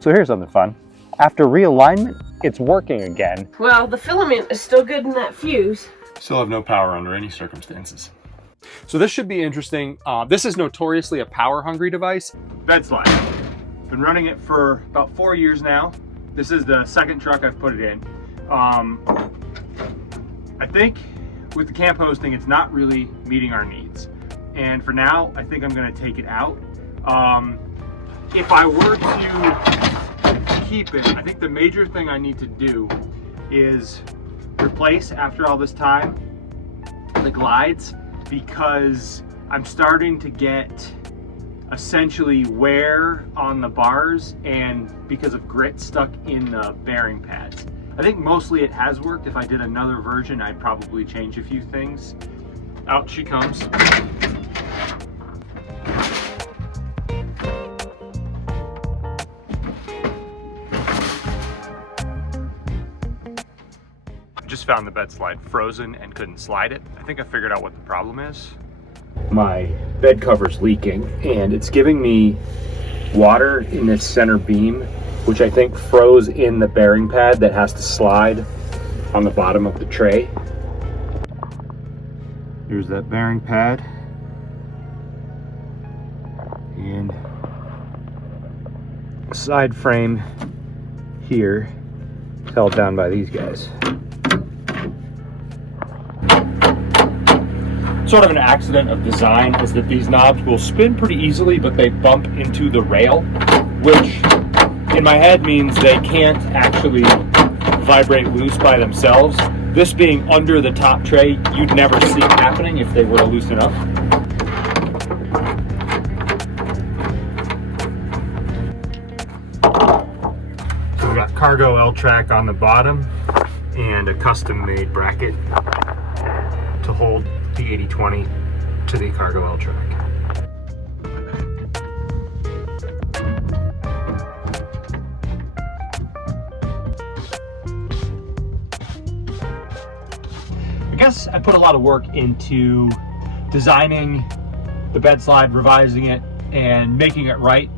So here's something fun. After realignment, it's working again. Well, the filament is still good in that fuse. Still have no power under any circumstances. So this should be interesting. This is notoriously a power-hungry device. Bedslide. Been running it for about 4 years now. This is the second truck I've put it in. I think with the camp hosting, it's not really meeting our needs. And for now, I think I'm gonna take it out. If I were to keep it, I think the major thing I need to do is replace, after all this time, the glides, because I'm starting to get essentially wear on the bars and because of grit stuck in the bearing pads. I think mostly it has worked. If I did another version, I'd probably change a few things. Out she comes. Just found the Bedslide frozen and couldn't slide it. I think I figured out what the problem is. My bed cover's leaking and it's giving me water in this center beam, which I think froze in the bearing pad that has to slide on the bottom of the tray. Here's that bearing pad. And the side frame here is held down by these guys. Sort of an accident of design is that these knobs will spin pretty easily, but they bump into the rail, which in my head means they can't actually vibrate loose by themselves. This being under the top tray, you'd never see it happening if they were to loosen up. So we got cargo L-track on the bottom and a custom-made bracket to hold the 80/20 to the cargo L-track. I guess I put a lot of work into designing the Bedslide, revising it, and making it right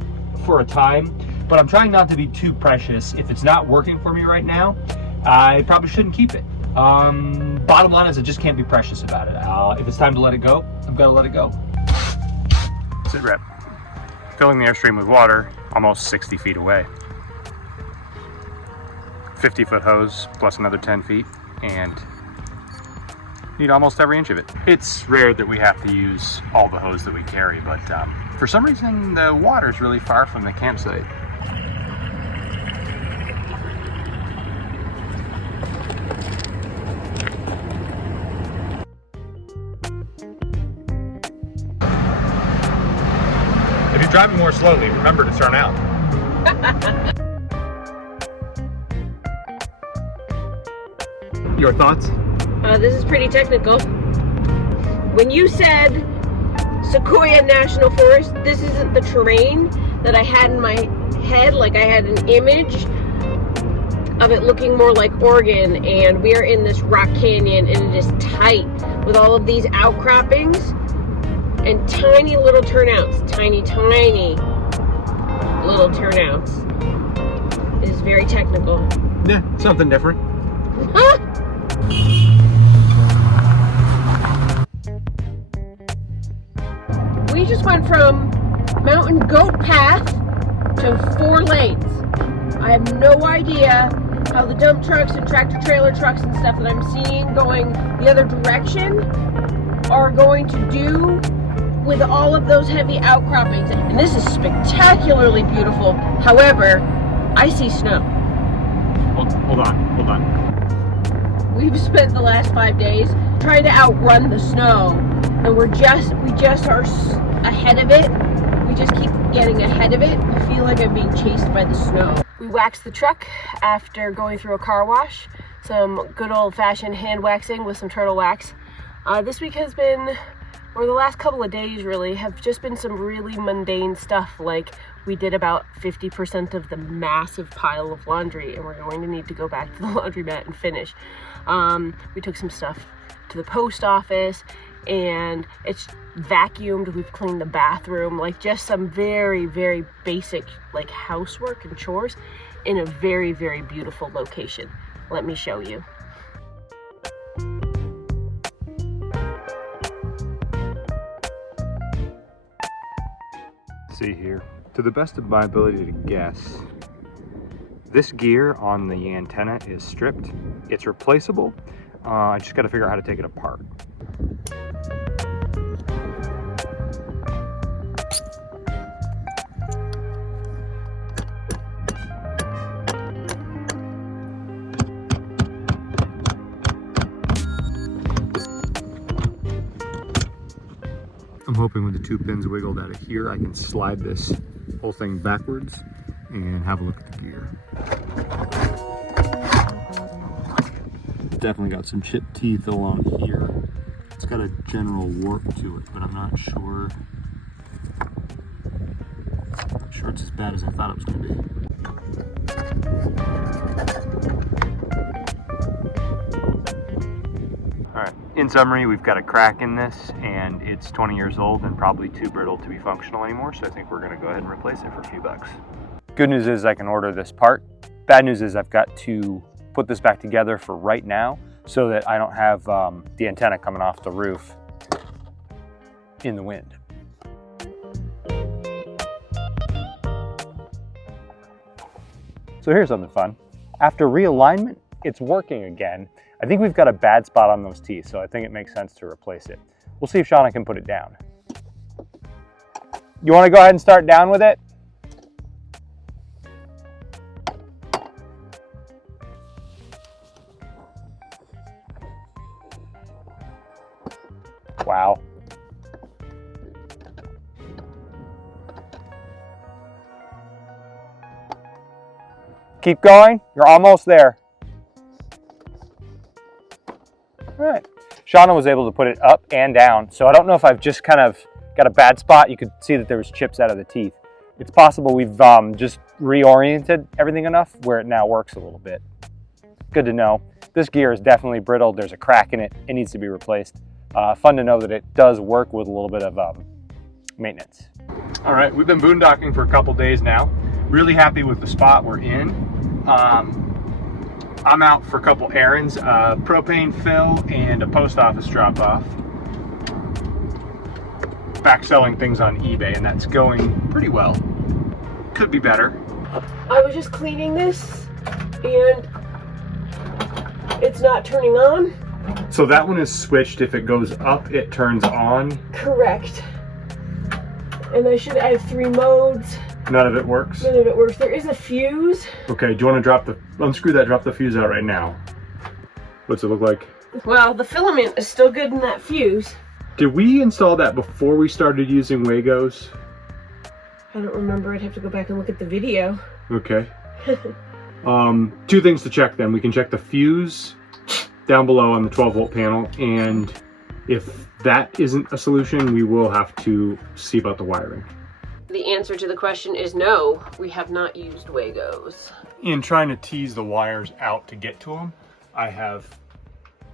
for a time, but I'm trying not to be too precious. If it's not working for me right now, I probably shouldn't keep it. Bottom line is I just can't be precious about it. If it's time to let it go, I'm gonna let it go. Sit rep. Filling the Airstream with water almost 60 feet away. 50-foot hose plus another 10 feet and need almost every inch of it. It's rare that we have to use all the hose that we carry, but for some reason the water's really far from the campsite. If you're driving more slowly, remember to turn out. Your thoughts? This is pretty technical. When you said Sequoia National Forest, this isn't the terrain that I had in my head. Like, I had an image of it looking more like Oregon, and we are in this rock canyon and it is tight with all of these outcroppings and tiny little turnouts, tiny little turnouts. It is very technical. Yeah, something different. We just went from mountain goat path to 4 lanes. I have no idea how the dump trucks and tractor trailer trucks and stuff that I'm seeing going the other direction are going to do with all of those heavy outcroppings. And this is spectacularly beautiful. However, I see snow. Hold on. We've spent the last 5 days trying to outrun the snow, and we just are ahead of it. We just keep getting ahead of it. I feel like I'm being chased by the snow. We waxed the truck after going through a car wash. Some good old-fashioned hand waxing with some turtle wax. This week has been, or the last couple of days really, have just been some really mundane stuff. Like, we did about 50% of the massive pile of laundry, and we're going to need to go back to the laundromat and finish. We took some stuff to the post office, and it's vacuumed. We've cleaned the bathroom, like just some very, very basic like housework and chores in a very, very beautiful location. Let me show you. See here, to the best of my ability to guess, this gear on the antenna is stripped. It's replaceable. I just got to figure out how to take it apart. I'm hoping with the 2 pins wiggled out of here, I can slide this whole thing backwards and have a look at the gear. Definitely got some chipped teeth along here. It's got a general warp to it, but I'm not sure. It's as bad as I thought it was going to be. Alright, in summary, we've got a crack in this, and it's 20 years old and probably too brittle to be functional anymore, so I think we're going to go ahead and replace it for a few bucks. Good news is I can order this part. Bad news is I've got to put this back together for right now so that I don't have the antenna coming off the roof in the wind. So here's something fun. After realignment, it's working again. I think we've got a bad spot on those teeth, so I think it makes sense to replace it. We'll see if Shauna can put it down. You want to go ahead and start down with it? Wow. Keep going. You're almost there. All right. Shauna was able to put it up and down, so I don't know if I've just kind of got a bad spot. You could see that there was chips out of the teeth. It's possible we've just reoriented everything enough where it now works a little bit. Good to know. This gear is definitely brittle. There's a crack in it. It needs to be replaced. Fun to know that it does work with a little bit of maintenance. All right, we've been boondocking for a couple days now. Really happy with the spot we're in. I'm out for a couple errands, propane fill and a post office drop off. Back selling things on eBay, and that's going pretty well. Could be better. I was just cleaning this and it's not turning on. So that one is switched. If it goes up, it turns on. Correct. And I have 3 modes. None of it works? None of it works. There is a fuse. Okay, do you want to unscrew that, drop the fuse out right now? What's it look like? Well, the filament is still good in that fuse. Did we install that before we started using Wagos? I don't remember. I'd have to go back and look at the video. Okay. 2 things to check then. We can check the fuse down below on the 12-volt panel, and if that isn't a solution, we will have to see about the wiring. The answer to the question is no, we have not used Wagos. In trying to tease the wires out to get to them, I have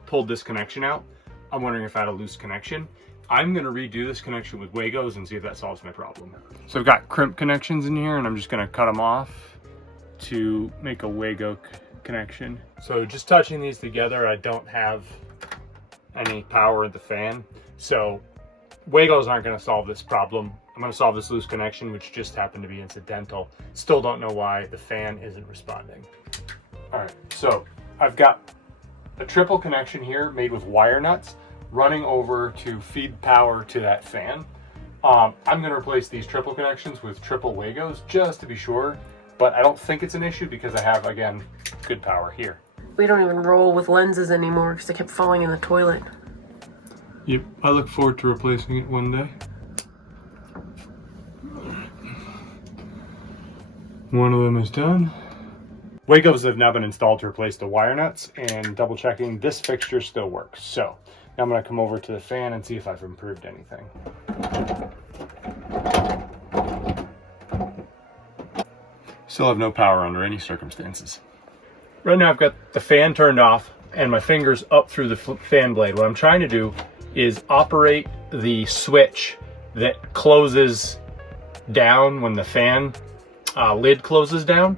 pulled this connection out. I'm wondering if I had a loose connection. I'm gonna redo this connection with Wagos and see if that solves my problem. So I've got crimp connections in here, and I'm just gonna cut them off to make a Wago connection. So just touching these together, I don't have any power in the fan. So Wagos aren't gonna solve this problem. I'm gonna solve this loose connection, which just happened to be incidental. Still don't know why the fan isn't responding. All right, so I've got a triple connection here made with wire nuts running over to feed power to that fan. I'm gonna replace these triple connections with triple Wagos just to be sure, but I don't think it's an issue because I have, again, good power here. We don't even roll with lenses anymore because they kept falling in the toilet. Yep, I look forward to replacing it one day. One of them is done. Wagos have now been installed to replace the wire nuts, and double checking this fixture still works. So now I'm gonna come over to the fan and see if I've improved anything. Still have no power under any circumstances. Right now I've got the fan turned off and my fingers up through the fan blade. What I'm trying to do is operate the switch that closes down when the fan lid closes down.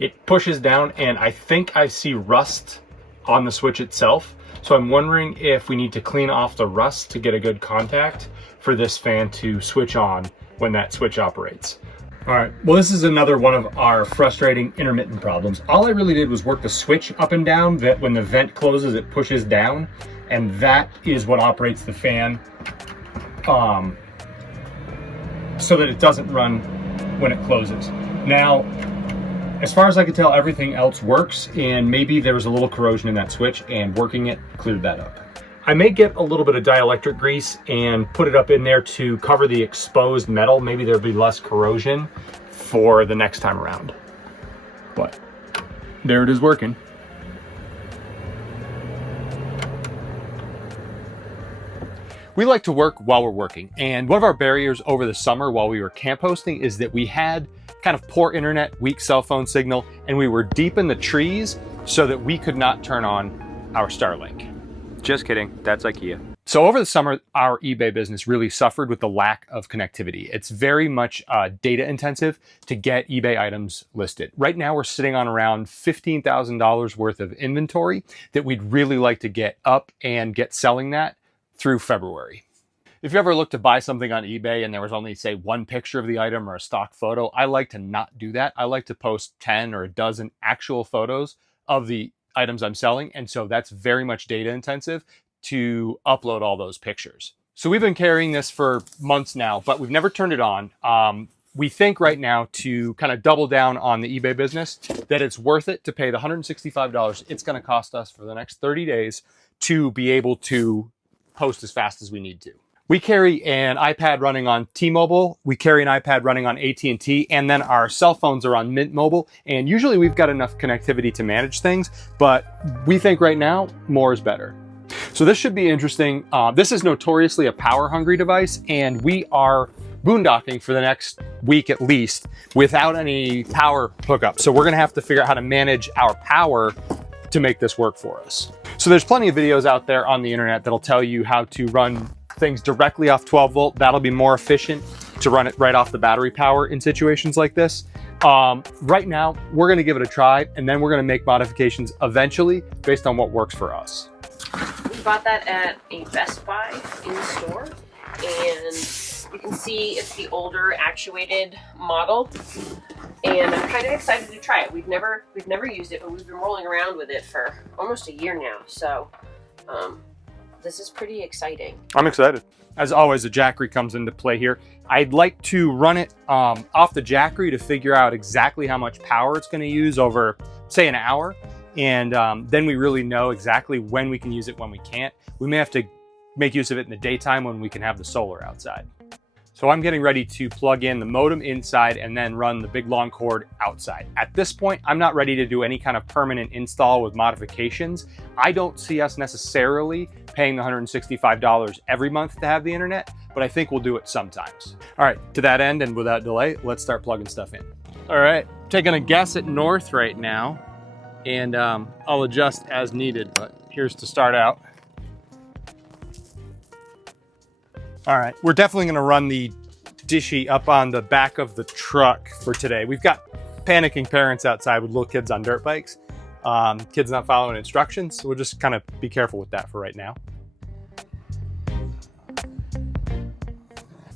It pushes down, and I think I see rust on the switch itself. So I'm wondering if we need to clean off the rust to get a good contact for this fan to switch on when that switch operates. All right, well, this is another one of our frustrating intermittent problems. All I really did was work the switch up and down, that when the vent closes, it pushes down, and that is what operates the fan so that it doesn't run when it closes. Now, as far as I can tell, everything else works, and maybe there was a little corrosion in that switch, and working it cleared that up. I may get a little bit of dielectric grease and put it up in there to cover the exposed metal. Maybe there'll be less corrosion for the next time around. But there it is working. We like to work while we're working, and one of our barriers over the summer while we were camp hosting is that we had kind of poor internet, weak cell phone signal, and we were deep in the trees so that we could not turn on our Starlink. Just kidding, that's IKEA. So over the summer, our eBay business really suffered with the lack of connectivity. It's very much data intensive to get eBay items listed. Right now, we're sitting on around $15,000 worth of inventory that we'd really like to get up and get selling that through February. If you ever look to buy something on eBay and there was only, say, one picture of the item or a stock photo, I like to not do that. I like to post 10 or a dozen actual photos of the items I'm selling. And so that's very much data intensive to upload all those pictures. So we've been carrying this for months now, but we've never turned it on. We think right now, to kind of double down on the eBay business, that it's worth it to pay the $165 it's going to cost us for the next 30 days to be able to post as fast as we need to. We carry an iPad running on T-Mobile, we carry an iPad running on AT&T, and then our cell phones are on Mint Mobile. And usually we've got enough connectivity to manage things, but we think right now more is better. So this should be interesting. This is notoriously a power-hungry device, and we are boondocking for the next week at least without any power hookup. So we're gonna have to figure out how to manage our power to make this work for us. So there's plenty of videos out there on the internet that'll tell you how to run things directly off 12 volt. That'll be more efficient to run it right off the battery power in situations like this. Right now, we're gonna give it a try, and then we're gonna make modifications eventually based on what works for us. We bought that at a Best Buy in the store, and you can see it's the older actuated model. And I'm kind of excited to try it. We've never used it, but we've been rolling around with it for almost a year now. So this is pretty exciting. I'm excited. As always, the Jackery comes into play here. I'd like to run it off the Jackery to figure out exactly how much power it's going to use over, say, an hour. And then we really know exactly when we can use it, when we can't. We may have to make use of it in the daytime when we can have the solar outside. So I'm getting ready to plug in the modem inside and then run the big long cord outside. At this point, I'm not ready to do any kind of permanent install with modifications. I don't see us necessarily paying the $165 every month to have the internet, but I think we'll do it sometimes. All right, to that end and without delay, let's start plugging stuff in. All right, taking a guess at north right now, and I'll adjust as needed, but here's to start out. All right, we're definitely gonna run the dishy up on the back of the truck for today. We've got panicking parents outside with little kids on dirt bikes. Kids not following instructions, so we'll just kind of be careful with that for right now.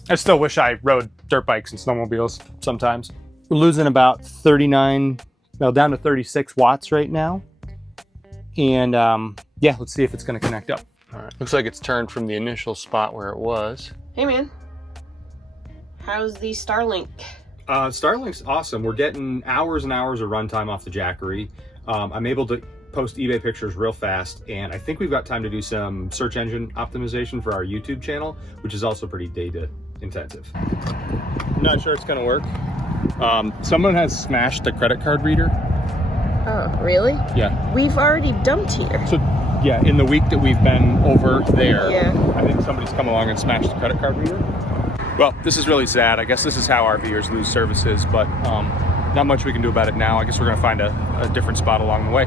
I still wish I rode dirt bikes and snowmobiles sometimes. We're losing about 39, well, down to 36 watts right now. And yeah, let's see if it's gonna connect up. All right, looks like it's turned from the initial spot where it was. Hey man, how's the Starlink? Starlink's awesome. We're getting hours and hours of runtime off the Jackery. I'm able to post eBay pictures real fast, and I think we've got time to do some search engine optimization for our YouTube channel, which is also pretty data intensive. I'm not sure it's gonna work. Someone has smashed a credit card reader. Oh, really? Yeah. We've already dumped here. So yeah, in the week that we've been over there, yeah. I think somebody's come along and smashed the credit card reader. Well, this is really sad. I guess this is how RVers lose services, but not much we can do about it now. I guess we're gonna find a different spot along the way.